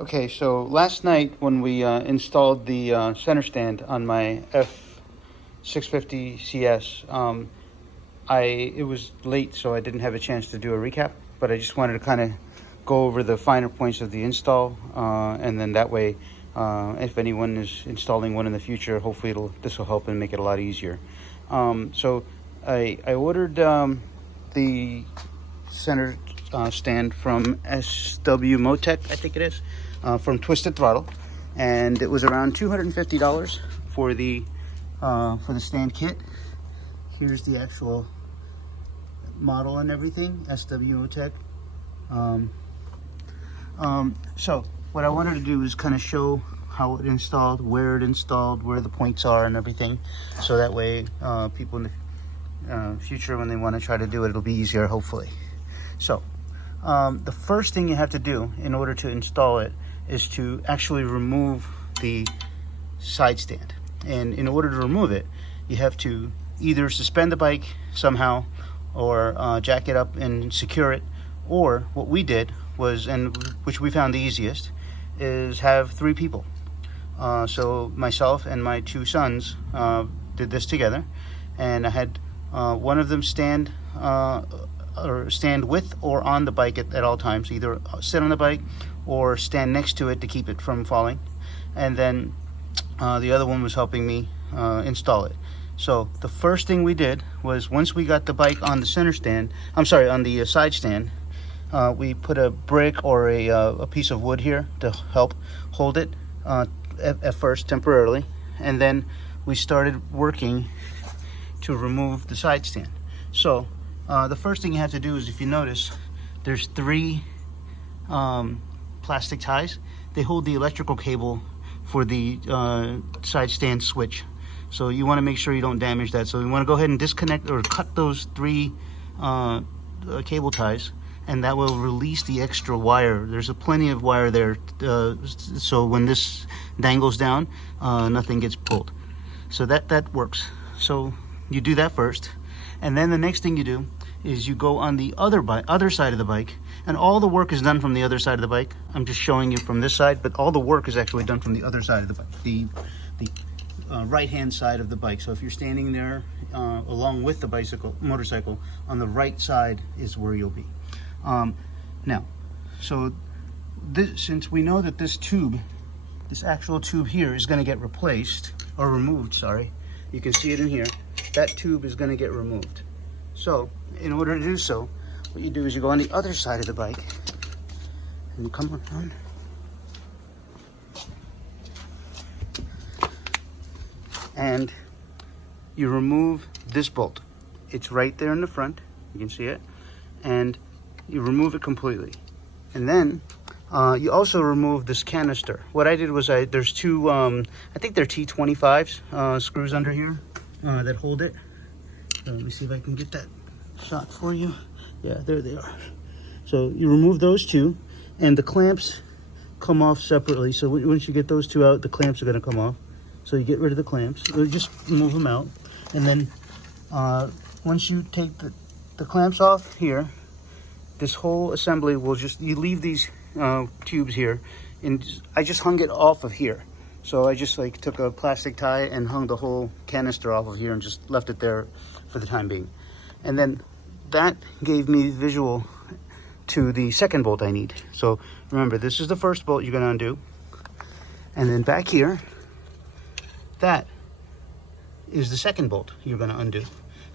Okay, so last night when we installed the center stand on my F650CS, it was late, so I didn't have a chance to do a recap, but I just wanted to kind of go over the finer points of the install, and then that way, if anyone is installing one in the future, hopefully this will help and make it a lot easier. So I ordered the center stand from SW Motec, I think it is, from Twisted Throttle, and it was around $250 for the stand kit. Here's the actual model and everything, SW Motec. So what I wanted to do is kind of show how it installed, where the points are and everything, so that way people in the future, when they want to try to do it, it'll be easier, hopefully. So the first thing you have to do in order to install it is to actually remove the side stand. And in order to remove it, you have to either suspend the bike somehow, or jack it up and secure it, or what we did was, and which we found the easiest, is have 3 people. So myself and my 2 sons did this together, and I had one of them stand with or on the bike at all times, either sit on the bike or stand next to it to keep it from falling, and then the other one was helping me install it. So the first thing we did was, once we got the bike on the center stand, on the side stand, we put a brick or a piece of wood here to help hold it at first temporarily, and then we started working to remove the side stand. So the first thing you have to do is, if you notice, there's 3 plastic ties. They hold the electrical cable for the side stand switch. So you want to make sure you don't damage that. So you want to go ahead and disconnect or cut those 3 cable ties, and that will release the extra wire. There's plenty of wire there, so when this dangles down, nothing gets pulled. So that works. So you do that first, and then the next thing you do is you go on the other side of the bike, and all the work is done from the other side of the bike. I'm just showing you from this side, but all the work is actually done from the other side of the bike, the right-hand side of the bike. So if you're standing there along with the motorcycle, on the right side is where you'll be. Now, so since we know that this actual tube here is going to get replaced, or removed, sorry, you can see it in here, that tube is going to get removed. So in order to do so, what you do is you go on the other side of the bike, and you come around, and you remove this bolt. It's right there in the front, you can see it, and you remove it completely. And then you also remove this canister. What I did was, there's 2 I think they're T25s screws under here that hold it. Let me see if I can get that shot for you. Yeah, there they are. So you remove those 2, and the clamps come off separately. So once you get those 2 out, the clamps are going to come off. So you get rid of the clamps, you just move them out, and then once you take the clamps off here, this whole assembly will you leave these tubes here, and I just hung it off of here. So I just took a plastic tie and hung the whole canister off of here and just left it there for the time being. And then that gave me visual to the second bolt I need. So remember, this is the first bolt you're going to undo, and then back here, that is the second bolt you're going to undo.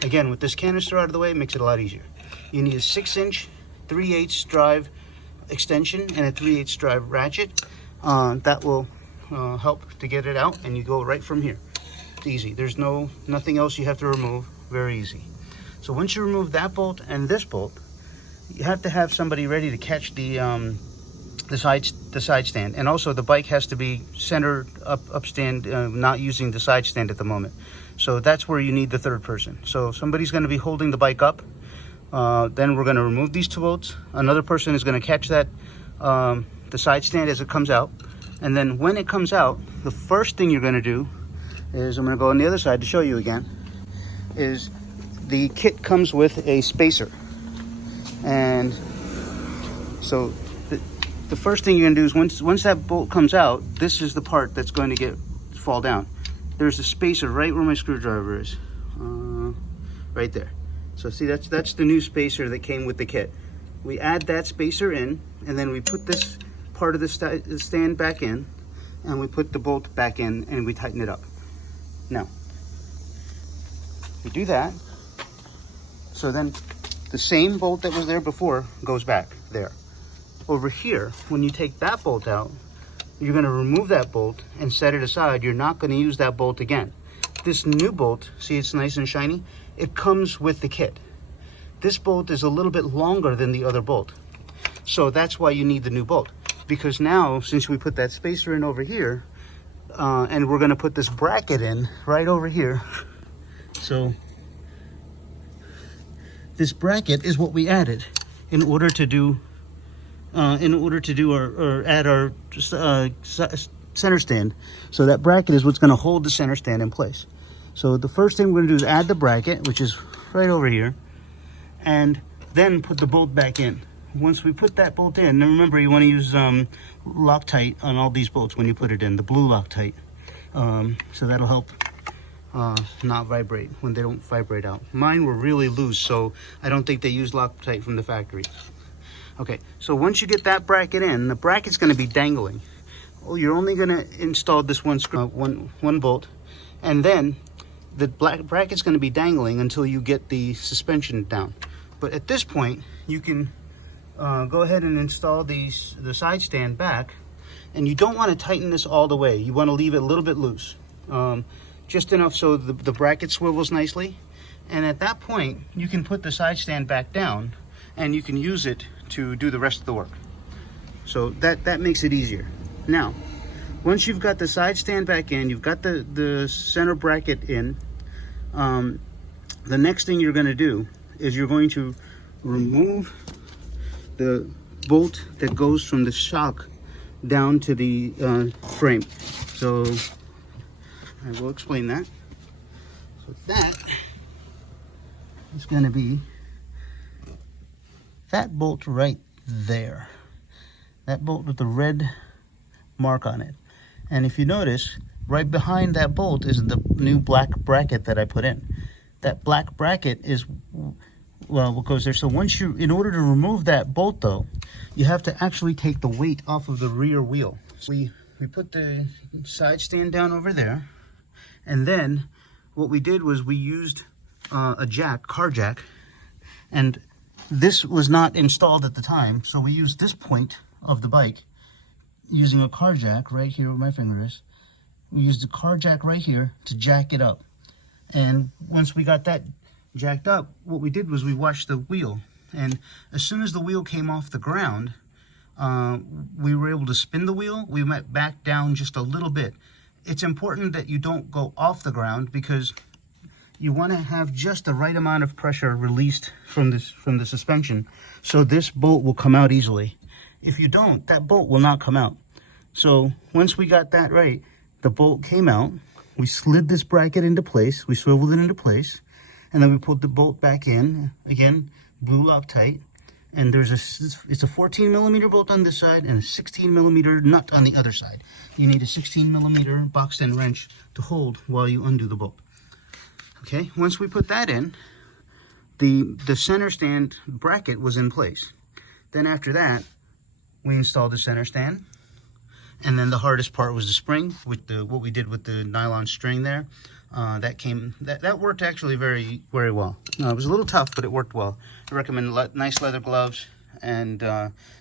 Again, with this canister out of the way, it makes it a lot easier. You need a 6-inch 3/8 drive extension and a 3/8 drive ratchet. That will help to get it out, and you go right from here. It's easy. There's nothing else you have to remove. Very easy. So once you remove that bolt and this bolt, you have to have somebody ready to catch the side stand, and also the bike has to be centered upstand, not using the side stand at the moment. So that's where you need the 3rd person. So somebody's going to be holding the bike up. Then we're going to remove these 2 bolts. Another person is going to catch that the side stand as it comes out, and then when it comes out, the first thing you're going to do is, I'm going to go on the other side to show you again, is the kit comes with a spacer. And so the first thing you're gonna do is once that bolt comes out, this is the part that's going to fall down. There's a spacer right where my screwdriver is, right there. So see, that's the new spacer that came with the kit. We add that spacer in, and then we put this part of the stand back in, and we put the bolt back in, and we tighten it up. Now, we do that, so then the same bolt that was there before goes back there. Over here, when you take that bolt out, you're going to remove that bolt and set it aside. You're not going to use that bolt again. This new bolt, see, it's nice and shiny, it comes with the kit. This bolt is a little bit longer than the other bolt, so that's why you need the new bolt. Because now, since we put that spacer in over here, and we're going to put this bracket in right over here, so this bracket is what we added in order to do our center stand. So that bracket is what's going to hold the center stand in place. So the first thing we're going to do is add the bracket, which is right over here, and then put the bolt back in. Once we put that bolt in, now remember, you want to use Loctite on all these bolts when you put it in, the blue Loctite. So that'll help not vibrate when they don't vibrate out. Mine were really loose, so I don't think they used Loctite from the factory. Okay, so once you get that bracket in, the bracket's going to be dangling. Oh, you're only going to install this one screw, one bolt, and then the bracket's going to be dangling until you get the suspension down. But at this point, you can go ahead and install the side stand back, and you don't want to tighten this all the way. You want to leave it a little bit loose, just enough so the bracket swivels nicely. And at that point, you can put the side stand back down, and you can use it to do the rest of the work. So that makes it easier. Now, once you've got the side stand back in, you've got the center bracket in, the next thing you're going to do is you're going to remove the bolt that goes from the shock down to the frame. So I will explain that. So that is going to be that bolt right there. That bolt with the red mark on it. And if you notice, right behind that bolt is the new black bracket that I put in. That black bracket is, well, what goes there. So once in order to remove that bolt though, you have to actually take the weight off of the rear wheel. So we put the side stand down over there, and then what we did was we used a car jack, and this was not installed at the time, so we used this point of the bike using a car jack right here where my finger is. We used the car jack right here to jack it up. And once we got that jacked up, what we did was we washed the wheel. And as soon as the wheel came off the ground, we were able to spin the wheel. We went back down just a little bit. It's important that you don't go off the ground, because you want to have just the right amount of pressure released from the suspension, so this bolt will come out easily. If you don't, that bolt will not come out. So once we got that right, the bolt came out. We slid this bracket into place. We swiveled it into place, and then we pulled the bolt back in. Again, blue Loctite. And it's a 14 millimeter bolt on this side and a 16 millimeter nut on the other side. You need a 16 millimeter boxed in wrench to hold while you undo the bolt. Okay, once we put that in, the center stand bracket was in place. Then after that, we installed the center stand, and then the hardest part was the spring with what we did with the nylon string there. That worked actually very, very well. It was a little tough, but it worked well. I recommend nice leather gloves and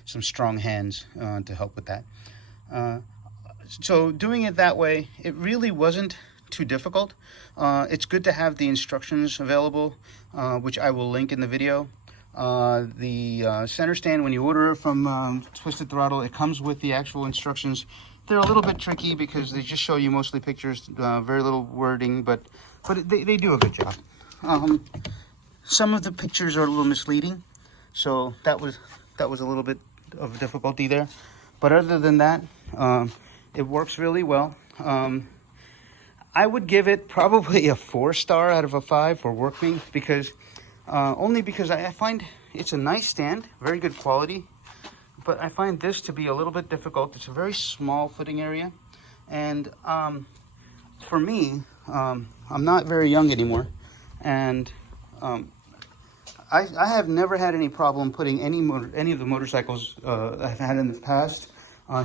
some strong hands to help with that. So doing it that way, it really wasn't too difficult. It's good to have the instructions available, which I will link in the video. The center stand, when you order it from Twisted Throttle, it comes with the actual instructions. They're a little bit tricky because they just show you mostly pictures, very little wording, but they do a good job. Some of the pictures are a little misleading, so that was a little bit of difficulty there. But other than that, it works really well. I would give it probably a 4-star out of a 5 for working, because only because I find it's a nice stand, very good quality, but I find this to be a little bit difficult. It's a very small footing area, and for me, I'm not very young anymore, and I have never had any problem putting any of the motorcycles I've had in the past.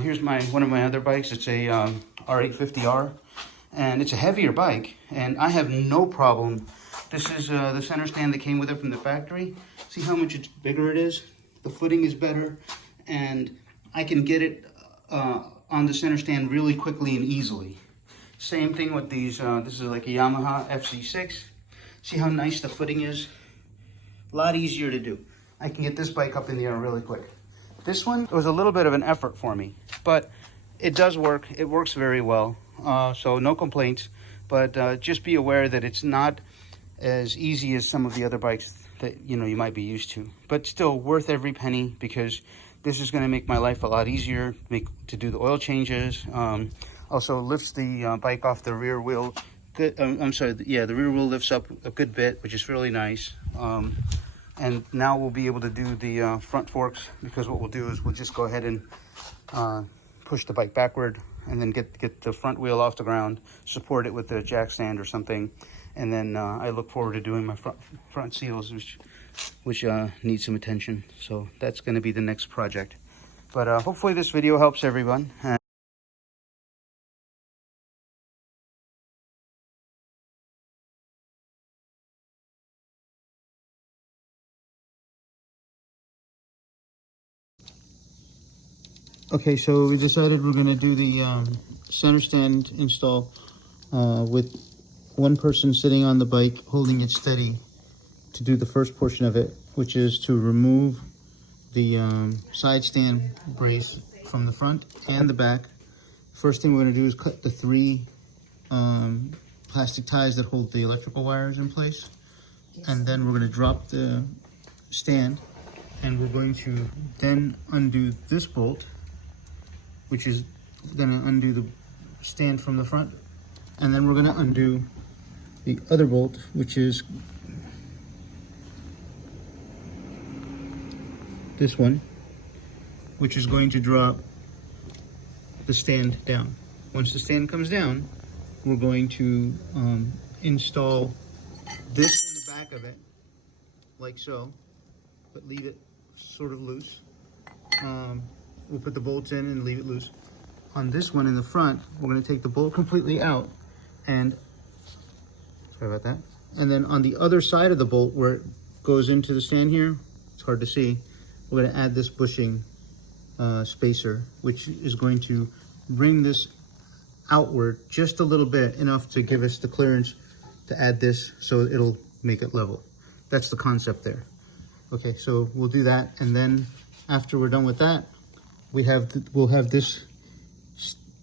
Here's one of my other bikes. It's a R850R, and it's a heavier bike, and I have no problem. This is the center stand that came with it from the factory. See how much bigger it is? The footing is better, and I can get it on the center stand really quickly and easily. Same thing with these. This is like a Yamaha FC6. See how nice the footing is? A lot easier to do. I can get this bike up in the air really quick. This one was a little bit of an effort for me, but it does work. It works very well, so no complaints. But just be aware that it's not as easy as some of the other bikes that you might be used to. But still worth every penny, because this is going to make my life a lot easier to do the oil changes. Also lifts the bike off the rear wheel. The rear wheel lifts up a good bit, which is really nice. And now we'll be able to do the front forks, because what we'll do is we'll just go ahead and push the bike backward, and then get the front wheel off the ground, support it with the jack stand or something, and then I look forward to doing my front seals, which need some attention. So that's going to be the next project. But hopefully this video helps everyone. Okay, so we decided we're going to do the center stand install with one person sitting on the bike holding it steady to do the first portion of it, which is to remove the side stand brace from the front and the back. First thing we're going to do is cut the 3 plastic ties that hold the electrical wires in place, and then we're going to drop the stand, and we're going to then undo this bolt, which is going to undo the stand from the front, and then we're going to undo the other bolt, which is this one, which is going to drop the stand down. Once the stand comes down, we're going to install this in the back of it, like so, but leave it sort of loose. We'll put the bolts in and leave it loose. On this one in the front, we're going to take the bolt completely out, and sorry about that. And then on the other side of the bolt, where it goes into the stand here, it's hard to see, we're going to add this bushing spacer, which is going to bring this outward just a little bit, enough to give us the clearance to add this, so it'll make it level. That's the concept there. Okay, so we'll do that, and then after we're done with that, we'll have this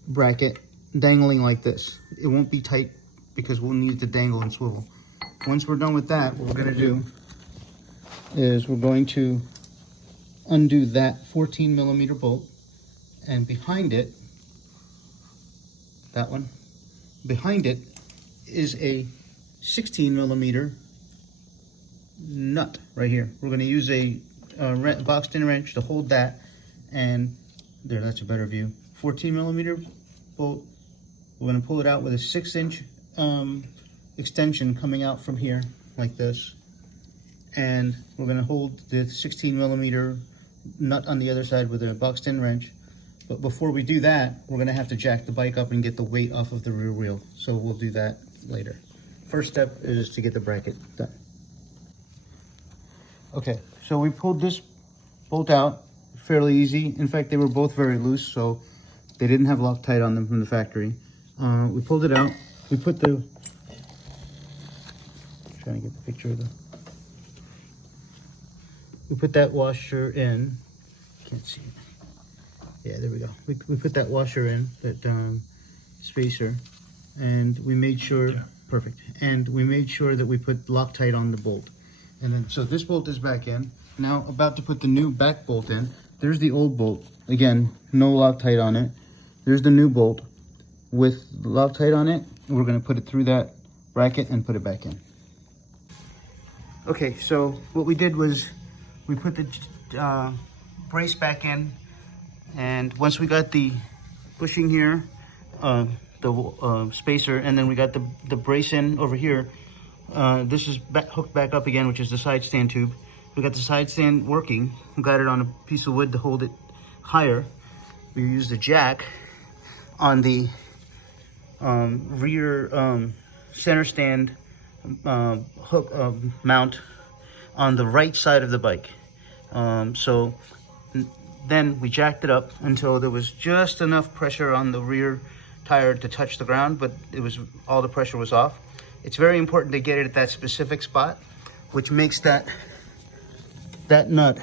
bracket dangling like this. It won't be tight because we'll need it to dangle and swivel. Once we're done with that, what we're going to do is we're going to undo that 14mm bolt, and behind it, that one, behind it is a 16mm nut right here. We're going to use a boxed-in wrench to hold that, and there, that's a better view. 14mm bolt. We're going to pull it out with a 6-inch extension coming out from here like this, and we're going to hold the 16mm nut on the other side with a boxed-in wrench. But before we do that, we're going to have to jack the bike up and get the weight off of the rear wheel, so we'll do that later. First step is to get the bracket done. Okay, so we pulled this bolt out fairly easy. In fact, they were both very loose, so they didn't have Loctite on them from the factory. We pulled it out. We put the, trying to get the picture of the, we put that washer in. Can't see it. Yeah, there we go. We put that washer in, that spacer, and we made sure, yeah. Perfect. And we made sure that we put Loctite on the bolt. And then, so this bolt is back in. Now, about to put the new back bolt in. There's the old bolt. Again, no Loctite on it. There's the new bolt with Loctite on it. We're going to put it through that bracket and put it back in. Okay, so what we did was we put the brace back in, And once we got the bushing here, the spacer, and then we got the brace in over here, this is hooked back up again, which is the side stand tube. We got the side stand working. We got it on a piece of wood to hold it higher. We used a jack on the rear center stand hook mount on the right side of the bike. So then we jacked it up until there was just enough pressure on the rear tire to touch the ground, but all the pressure was off. It's very important to get it at that specific spot, which makes that nut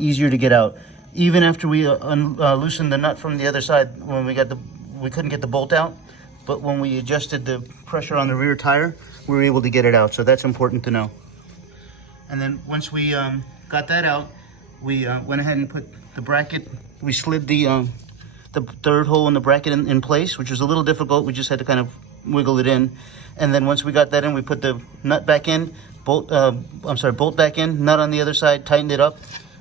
easier to get out. Even after we loosened the nut from the other side, when we couldn't get the bolt out, but when we adjusted the pressure on the rear tire, we were able to get it out. So that's important to know. And then once we got that out, we went ahead and put the bracket. We slid the third hole in the bracket in place, which was a little difficult. We just had to kind of wiggle it in. And then once we got that in, we put the nut back in, bolt back in, nut on the other side, tightened it up.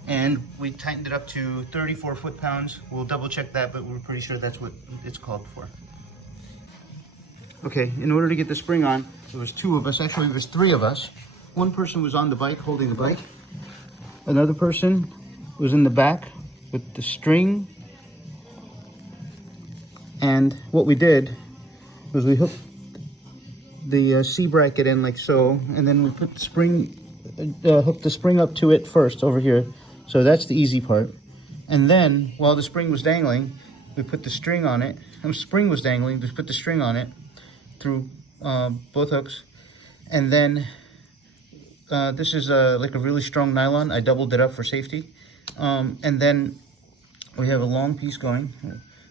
And we tightened it up to 34 foot-pounds. We'll double check that, but we're pretty sure that's what it's called for. Okay, in order to get the spring on, there was two of us. Actually, there was three of us. One person was on the bike, holding the bike. Another person was in the back with the string. And what we did was we hooked the C bracket in like so, and then we put the spring, hooked the spring up to it first over here. So that's the easy part. And then while the spring was dangling, we put the string on it. The spring was dangling, we put the string on it through both hooks. And then this is like a really strong nylon. I doubled it up for safety. And then we have a long piece going.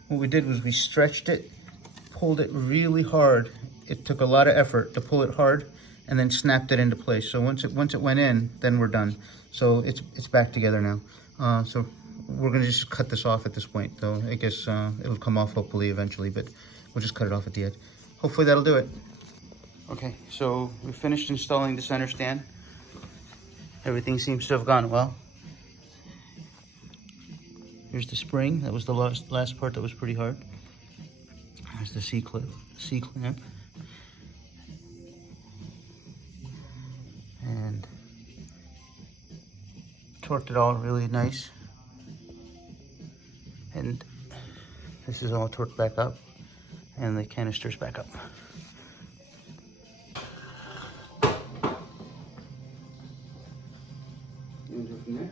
What we did was we stretched it, pulled it really hard. It took a lot of effort to pull it hard, and then snapped it into place. So once it went in, then we're done. So it's back together now. So we're gonna just cut this off at this point, though. I guess it'll come off hopefully eventually, but we'll just cut it off at the edge. Hopefully that'll do it. Okay, so we finished installing the center stand. Everything seems to have gone well. Here's the spring. That was the last part that was pretty hard. There's the C-clamp. And torqued it all really nice. And this is all torqued back up. And the canister's back up. You want to go from there?